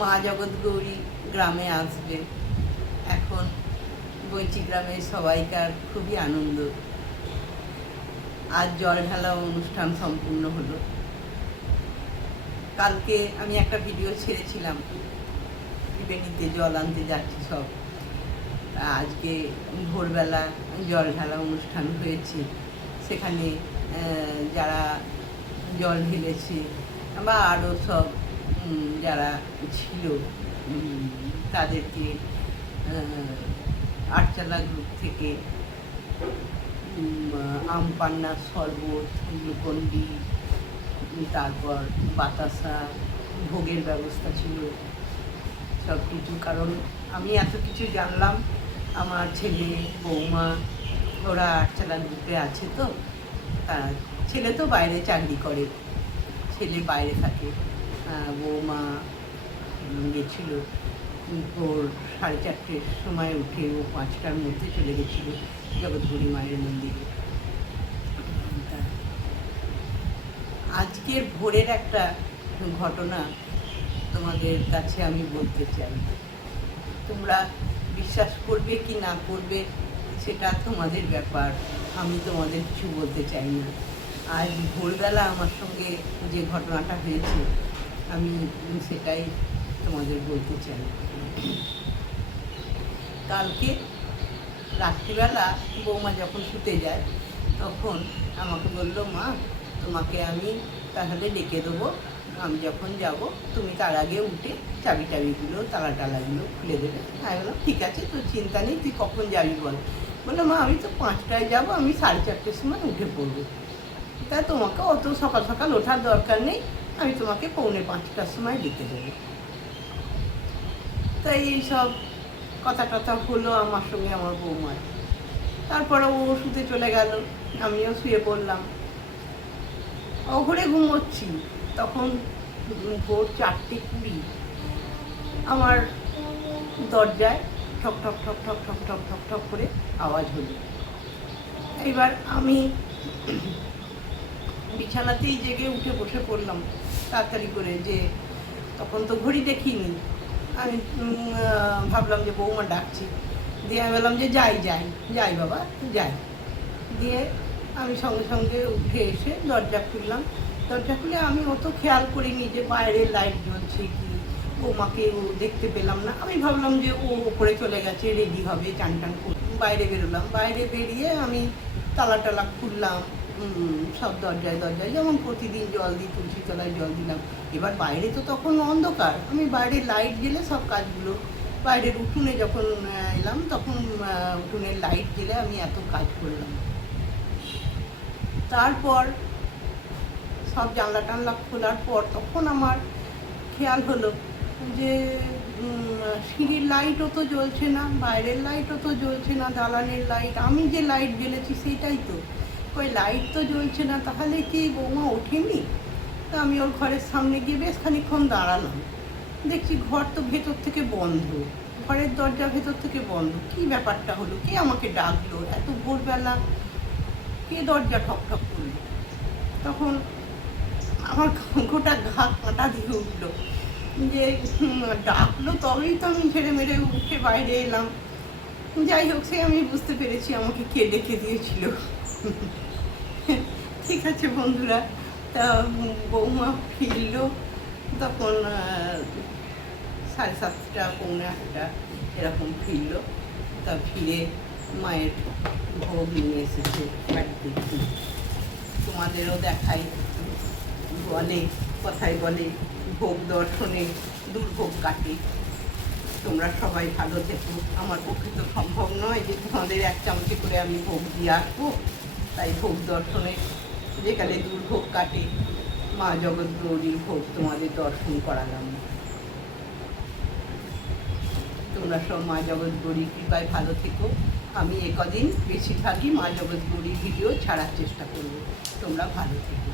মা জগৎগৌরী গ্রামে আসবে। এখন বৈচি গ্রামে সবাইকার খুবই আনন্দ। আজ জল ঢালা অনুষ্ঠান সম্পূর্ণ হলো। কালকে আমি একটা ভিডিও ছেড়েছিলাম, ত্রিবেণীতে জল আনতে যাচ্ছি সব। আজকে ভোরবেলা জল ঢালা অনুষ্ঠান হয়েছে, সেখানে যারা জল ঢেলেছে বা আরও সব যারা ছিল তাদেরকে আটচালা গ্রুপ থেকে আম পান্নার শরবত, গ্লুকন্ডি, তারপর বাতাসা, ভোগের ব্যবস্থা ছিল সব কিছু। কারণ আমি এত কিছু জানলাম, আমার ছেলে বৌমা ওরা আটচালা গ্রুপে আছে, তো তার ছেলে তো বাইরে চাকরি করে, ছেলে বাইরে থাকে। বৌমা গেছিল ভোর 4:30-র সময় উঠে, ও 5টার মধ্যে চলে গেছিলো জগৎগৌরী মায়ের মন্দিরে। আজকের ভোরের একটা ঘটনা তোমাদের কাছে আমি বলতে চাই। তোমরা বিশ্বাস করবে কি না করবে সেটা তোমাদের ব্যাপার, আমি তোমাদের কিছু বলতে চাই না। আজ ভোরবেলা আমার সঙ্গে যে ঘটনাটা হয়েছে আমি সেটাই তোমাদের বলতে চাই। কালকে রাত্রিবেলা বৌমা যখন শুতে যায় তখন আমাকে বললো, মা তোমাকে আমি তাহলে ডেকে দেবো, আমি যখন যাব তুমি তার আগে উঠে চাবি টাবিগুলো তালা টালাগুলো খুলে দেবে। আমি বললাম ঠিক আছে, তোর চিন্তা নেই, তুই কখন যাবি বল। বললো, মা আমি তো 5টায় যাবো, আমি 4:30-র সময় উঠে পড়বো। তাই তোমাকে অত সকাল সকাল ওঠার দরকার নেই, আমি তোমাকে 4:45টার সময় ডেকে দেবো। তাই এইসব কথা টথা হলো আমার সঙ্গে আমার বৌমার। তারপরে ও শুতে চলে গেল, আমিও শুয়ে পড়লাম। অঘরে ঘুমোচ্ছি, তখন ভোর 4:20 আমার দরজায় ঠক ঠক ঠক ঠক ঠক ঠক ঠক ঠক করে আওয়াজ হলো। এবার আমি বিছানাতেই জেগে উঠে বসে পড়লাম তাড়াতাড়ি করে, যে তখন তো ঘড়ি দেখিনি। আমি ভাবলাম যে বৌমা ডাকছি, দিয়ে আমি বললাম যে যাই যাই যাই বাবা যাই। দিয়ে আমি সঙ্গে সঙ্গে উঠে এসে দরজা খুললাম। দরজা খুলে আমি অত খেয়াল করিনি যে বাইরে লাইট জ্বলছে কি, বৌমাকে দেখতে পেলাম না। আমি ভাবলাম যে ও ওপরে চলে গেছে, রেডি হবে, চান টান করে বাইরে বেরোলাম। বাইরে বেরিয়ে আমি তালা টালা খুললাম, সব দরজায় দরজায় যেমন প্রতিদিন জল দিই, তুলসী তলায় জল দিলাম। এবার বাইরে তো তখন অন্ধকার, আমি বাইরে লাইট জেলে সব কাজগুলো, বাইরের উঠোনে যখন এলাম তখন উঠোনের লাইট জেলে আমি এত কাজ করলাম। তারপর সব জানলা টানলা খোলার পর তখন আমার খেয়াল হলো যে সিঁড়ির লাইটও তো জ্বলছে না, বাইরের লাইটও তো জ্বলছে না, দালানের লাইট, আমি যে লাইট জ্বেলেছি সেটাই তো, ওই লাইট তো জ্বলছে না, তাহলে কি বৌমা ওঠেনি? তা আমি ওর ঘরের সামনে গিয়ে বেশ খানিকক্ষণ দাঁড়ালাম। দেখছি ঘর তো ভেতর থেকে বন্ধ, ঘরের দরজা ভেতর থেকে বন্ধ। কি ব্যাপারটা হলো? কে আমাকে ডাকলো এত ভোরবেলা? কে দরজা ঠক ঠক করলো? তখন আমার গোটা ঘা কাঁটা দিয়ে উঠলো যে ডাকলো তবেই তো আমি ঝেড়ে মেরে উঠে বাইরে এলাম। যাই হোক, সে আমি বুঝতে পেরেছি আমাকে কে ডেকে দিয়েছিল। ঠিক আছে বন্ধুরা, তা বৌমা ফিরলো তখন 7:30 পৌনে 8 এরকম ফিরলো। তা ফিরে মায়ের ভোগ নিয়ে এসেছে বাড়িতে। তোমাদেরও দেখাই, বলে কথায় বলে ভোগ দর্শনে দুর্ভোগ কাটে। তোমরা সবাই ভালো থেকো। আমার পক্ষে তো সম্ভব নয় যে তোমাদের 1 চামচে করে আমি ভোগ দিয়ে আসবো, তাই ভোগ দর্শনে যেখানে দুর্ভোগ কাটে মা জগৎগৌরীর ভোগ তোমাদের দর্শন করালাম। তোমরা সব মা জগৎগৌরীর কৃপায় ভালো থেকো। আমি একদিন বেশিরভাগই মা জগৎগৌরীর ভিডিও ছাড়ার চেষ্টা করব। তোমরা ভালো থেকো।